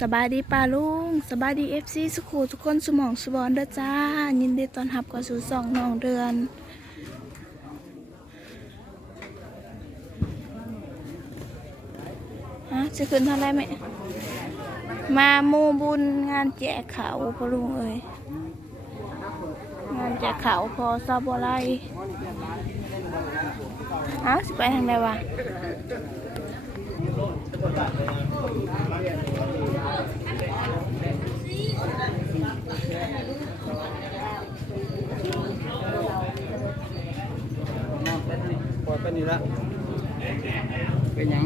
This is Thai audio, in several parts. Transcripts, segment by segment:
สบายดีป้าลุงสบายดีเอฟซีสุขูทุกคนสมองสบอนเด้อจ้า ยินดีต้อนรับเข้าสู่สองน้องเดือน ฮะ จะขึ้นเท่าไรไหม มาโมบุญงานแจกเขาวพ่อลุงเอ้ยงานแจกเขาวพอซาบอไลอ้าวสิไปทางใดวะ เป็นนี่ละเป็นยัง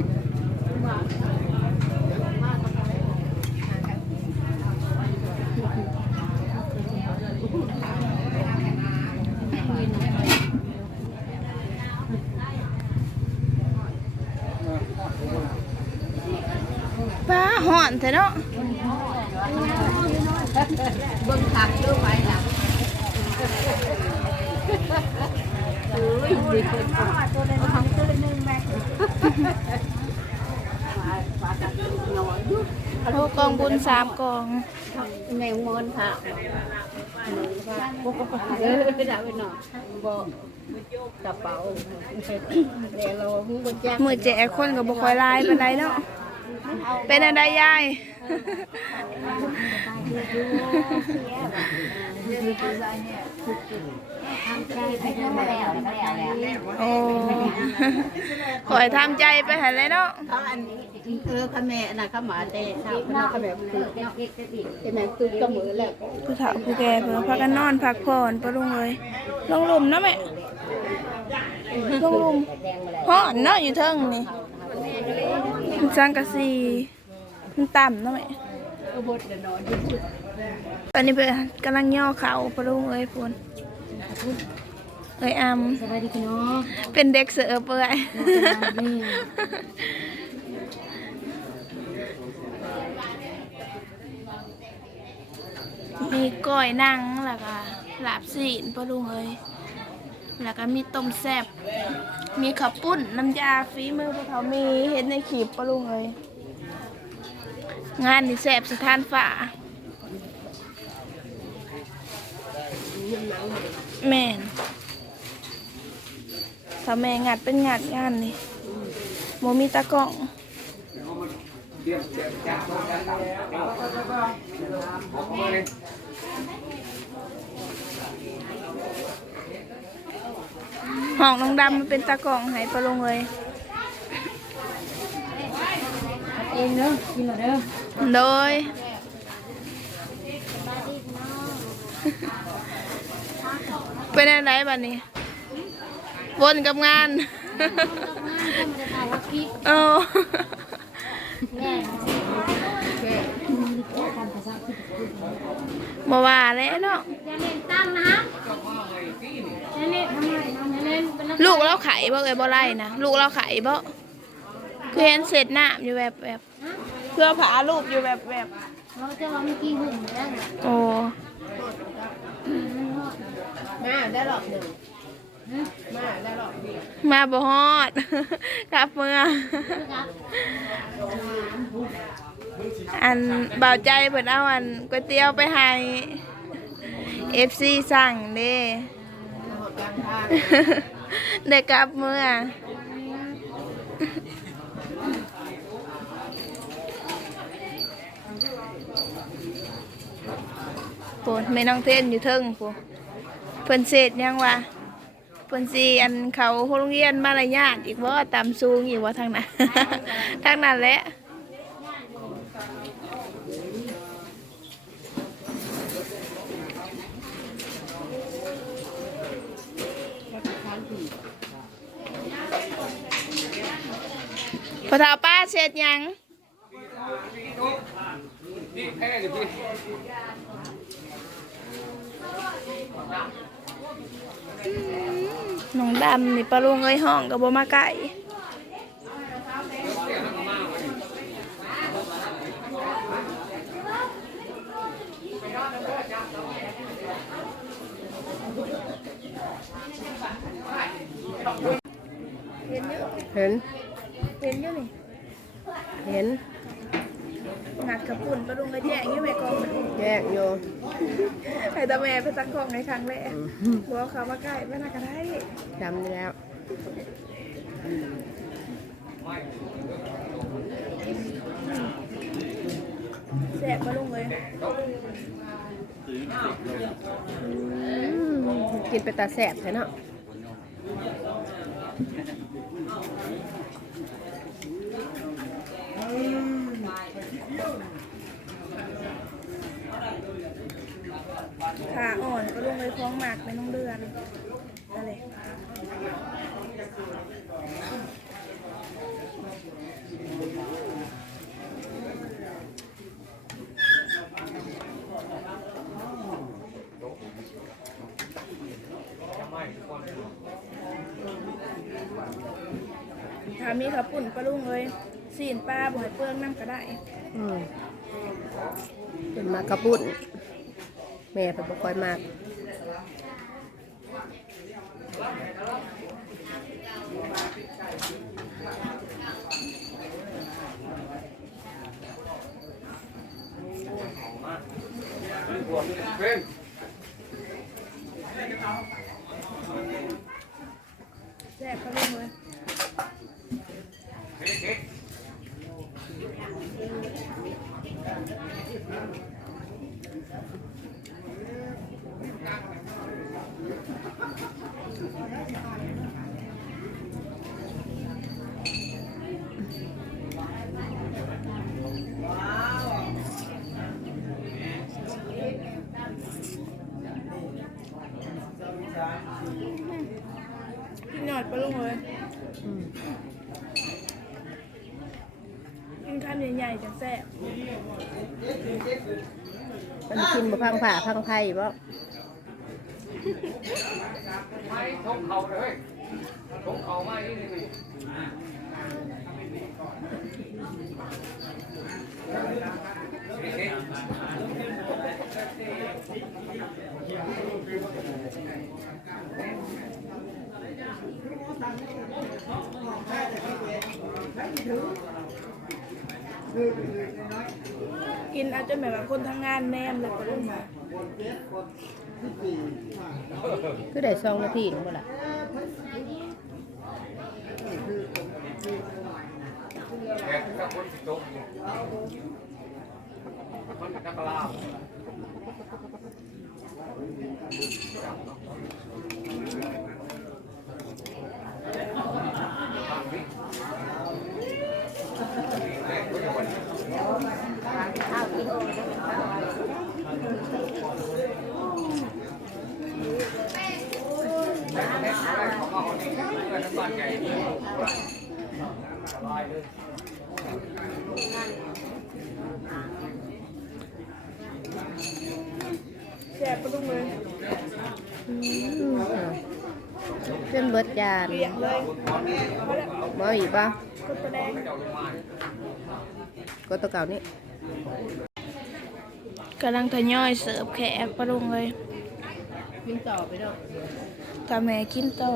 ป้าห่อนแต่เนาะ เบิ่งผักดูไปล่ะเอ้ยดีคนตัวนึงของตัวนึงแม่โทรกองบุญสามกองแมงมอนค่ะเออดาวไปหน่อยบ่กระเป๋าเดี๋ยวเราหูบ่แจ้งมือแจกคนกับบุคอยลายเป็นไรเนาะเป็นอะไรยาย ทำใจไปแล้วแล้วแล้วโอ้คอยทำใจไปหันเลยเนาะเขาอันเออค่ะแม่น่ะเขามาแต่เช้าเนาะเขาแบบคือเนาะแต่แม่คือก็มือแล้วผู้เฒ่าผู้แก่เพิ่นพักกันนอนพักผ่อนปะลุงเลยลงหลุมเนาะแม่ลงหลุมห่อนเนาะอยู่เทิงนี่มันสังกะสีมันต่ำเนาะแม่ เอบดเดี๋ยวนอนอยู่ตอนนี้เพิ่นกำลังย่อเขาปะลุงเอ้ยพุ่นเอ้ยอามสบายดีพี่น้องเป็นเด็กเสิร์ฟเอ้ยมีก้อยนั่งแล้วก็หลาบสีนปะลุงเอ้ยแล้วก็มีต้มแซ่บมีข้าวปุ้นน้ำยาฝีมือพวกเขามีเห็นในคลิปปะลุงเอ้ย งานนี่แซ่บสถานฝ่าแม่นถ้าแม่งัดเป็นงัดงานนี่โมมีตะกล้องห้องน้องดำมันเป็นตะกล่องห้ปลาลงเลย เองเนาะกินมาเด้อโดย เป็นอะไรบ้านี้ วนกับงาน โอ้ มาว่าแล้วเนาะอย่าเล่นตั้งนะอย่าเล่นทำไมอย่าเล่นเป็นนักลูกเราไข่บ่เอ้ยบ่ไล่นะ ลูกเราไข่บ่ คือเห็นเศษน้ำอยู่แบบแบบเพื่อผารูปอยู่แบบแบบเราจะว่าเมื่อกี้หุ่นแล้วโอ้มาได้หรอกหนึ่งมาได้หรอกมาบ่ฮอดกลับเมื่ออันเบาใจเพิ่นเอาอันก๋วยเตี๋ยวไปให้ FC สั่งเด้ได้กลับเมื่อ ปนไม่น้องเทนอยู่เทิงโปเพิ่นเศษยังวะเพิ่นสิอันเขาโรงเรียนมารยาทอีกบ่าตามสูงอีกบ่าทางนั้นทางนั้นแหละพอเท้าป้าเสร็จยัง น้องดำนี่ปลาลุงเอ้ยห้องกับบ่มาไก่เห็น เห็นเห็นอยู่นี่ เห็น หนักกระปุ่นปลาลุงก็แย่งอยู่แม่กองน่ะแยกอยู่ให้ตาแม่ไปตักกล้องในครั้งแรกบอกเขามาใกล้ไม่น่าก็ได้จำได้แล้วแสบปลาลุงเลยอืมกินไปตาแสบใช่เนาะ ขาอ่อนปลาลุงเลยคล้องหมากไปน้องเดือนอะไรถามีข้าปุ่นปลาลุงเลยสีนปลาบ่ให้เปลืองน้ำก็ได้อืมเป็นมากระปุ้นแม่เป็นบ่ค่อยมาก เป็น แซ่บปลาลุงเลย กินหยอ ดปลาลุงเลยอืมกินข้าวใหญ่ๆจังแซ่บมันกินบ่พังผ่าพังไผ่บ่ไม่ทงเขาเลยทงเขามาอีกนี่ กินเอาจนแบบว่าคนทำงานแนมเลยปลาลุงมาคือได้สองนาทีนึงบ่ล่ะแกถ้าคนสิตกมันเป็นตะกร้า แซ่บปลาลุงเลยอืมอะจนเบิดจานเปียกเลยพอแล้วบ่อีกป่ะก็แสดงก็ตัวเก่านี่กำลังทยอยเสิร์ฟแขกปลาลุงเลยกินต่อไปเนาะถ้าแม่กินต่อ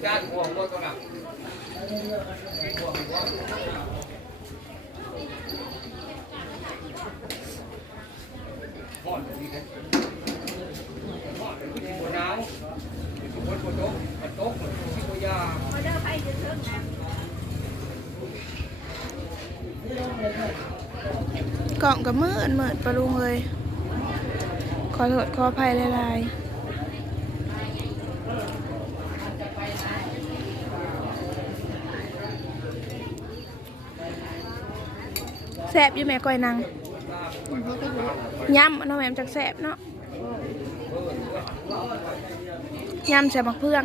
เป็นมันนิจานห่วงว่าตัวน่ะห่อนดีนะห่อนเป็นหัวหนาวหัวโต๊ะมันโต๊ะเหมือนที่ตัวยากล่องกับมืดมืดปลาลุงเลย ขอโทษขออภัยหลายๆ ซ่บอยู่แม่ก้อยนางยำเนาะแม่มจักแซ่บเนาะยำใส่มักเพื่อง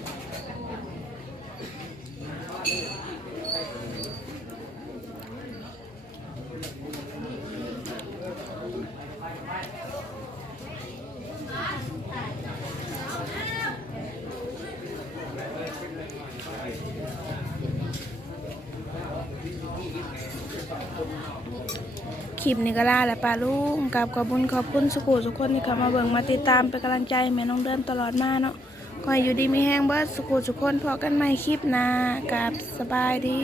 คลิปนี้ก็ลาและป้าลุงกับขอบคุญขอบคุณสุขุสุขคนที่เข้ามาเบิ่งมาติดตามเป็นกำลังใจแม่น้องเดินตลอดมาเนาะขอยอยู่ดีมีแห้งเบิดสุขุสุขคนพอกันใหม่คลิปหน้ากับสบายดี